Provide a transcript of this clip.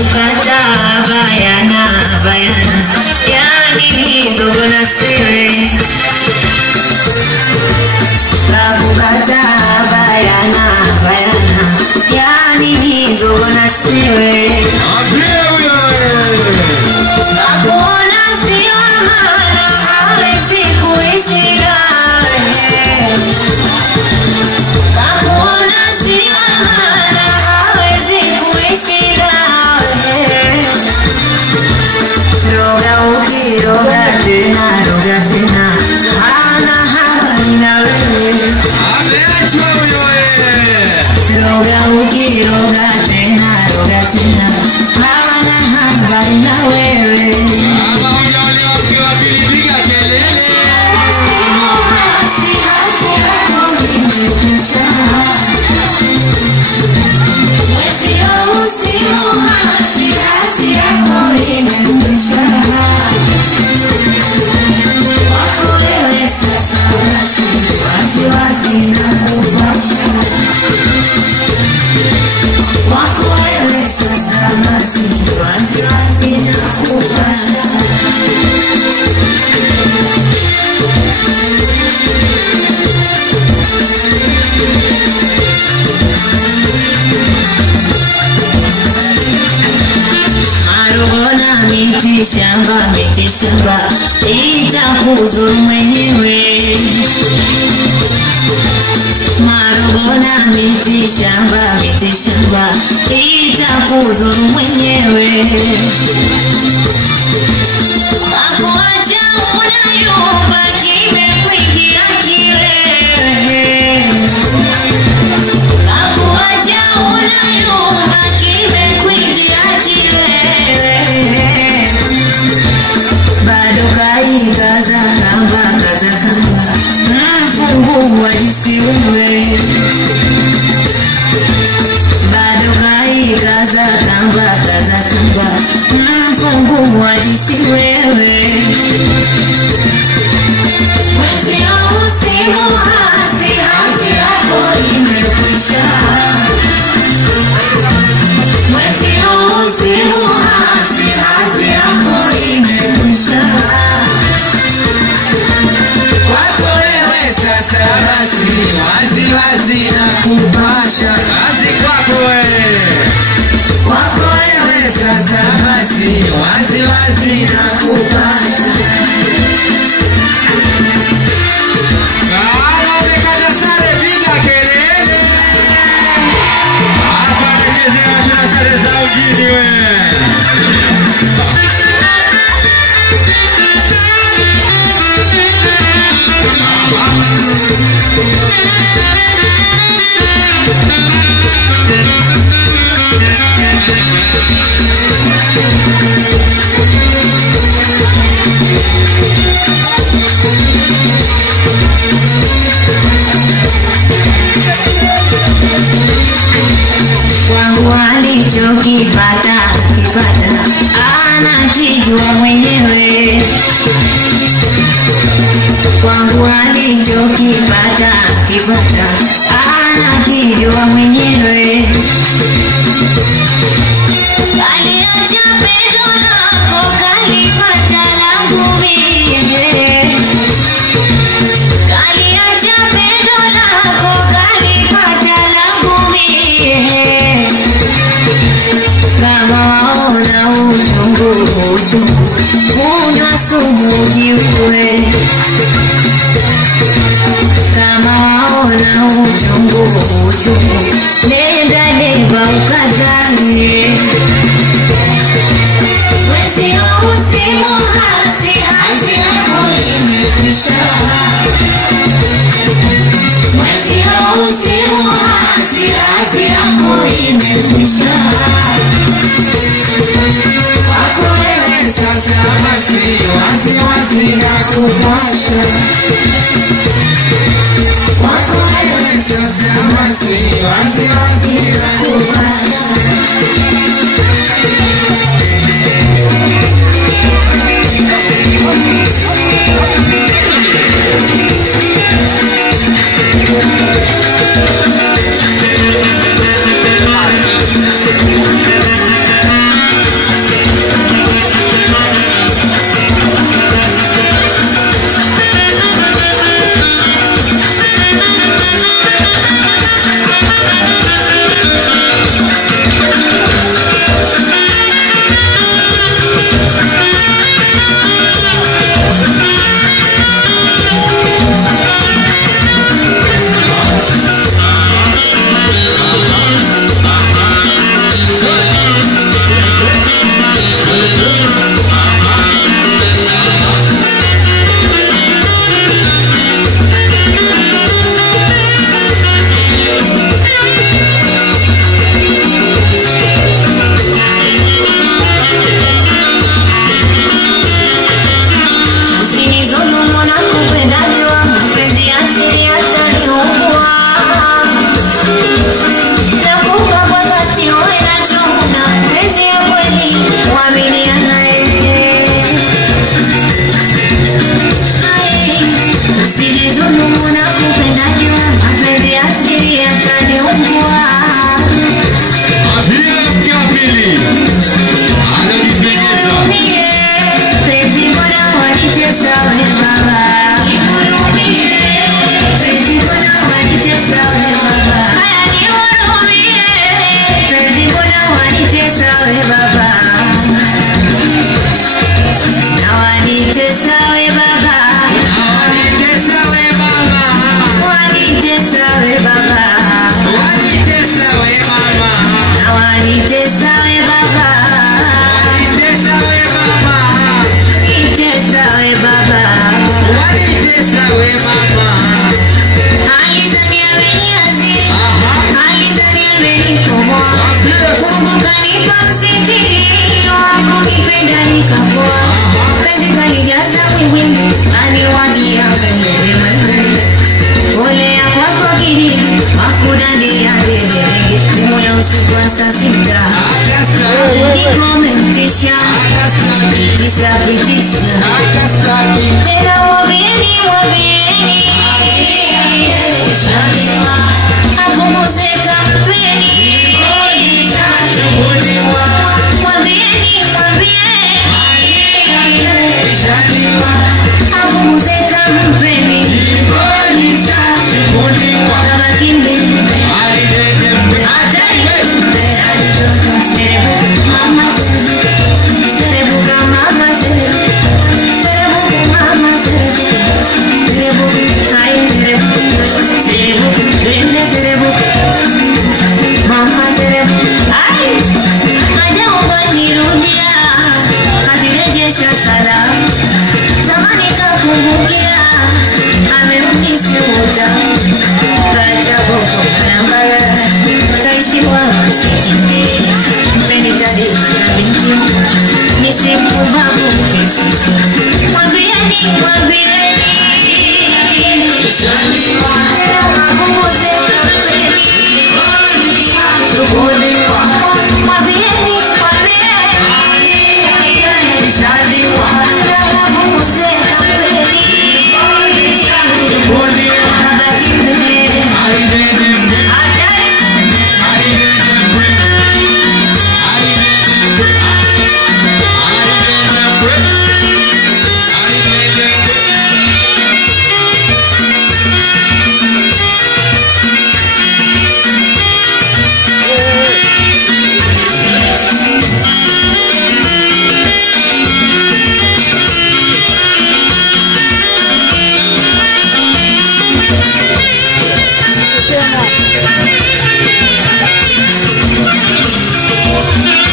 kukataa bayana bayana, yani hizo na siri. Kukataa bayana bayana, yani hizo na siri. Nakuona sio maana hawezi kuishi nawe. Nakuona sio maana hawezi kuishi nawe. Roga ukiroga tena roga tena, hana habari na wewe. Roga ukiroga tena roga tena, hana habari na wewe. Miti shamba itakudhuru mwenyewe. Marogona miti shamba itakudhuru mwenyewe. Wakuacha unayumba kimekuingia kiwewe. Wakuacha unayumba kimekuingia kiwewe. Bado kaikaza kamba kaza kamba, mfungua jinsi wewe. Bado kaikaza kamba kaza kamba, mfungua jinsi wewe. Mwenzio usimu hasi hasi yako imekwisha. Mwenzio usimu hasi hasi yako imekwisha. Kwako wewe sasa basi wazi wazi na kupasha. Kazi kwako wewe. Kwako wewe sasa basi wazi wazi na kupasha. Kama umekata sare piga kelele. Hapa nachezea tuna sare za ujini wewe. Kwangu alichokipata anakijua mwenyewe. Kwangu alichokipata anakijua mwenyewe. Kaliacha pendo lako kalipata langu mie. Kaliacha pendo lako kalipata langu mie. Kama waona uchungu kunywa sumu jiue. Kama waona uchungu nenda neva ukazanie. Mwenzio usimu hasi hasi yako imekwisha. Mwenzio usimu hasi hasi yako imekwisha. Kwako wewe sasa basi wazi wazi na kupasha. Kwako wewe sasa basi wazi wazi na kupasha. Mungu kanipa msitiri wa kunipenda nikapoa. Penzi kanijaza mwili aniwagia mbele. Ole ya kwako kini makudandia dede. Moyo usiku wa saa sita nikomentisha pitisha tena wabini akumuzeka mpeni akumuzeka mpeni kama kimbe Thank you.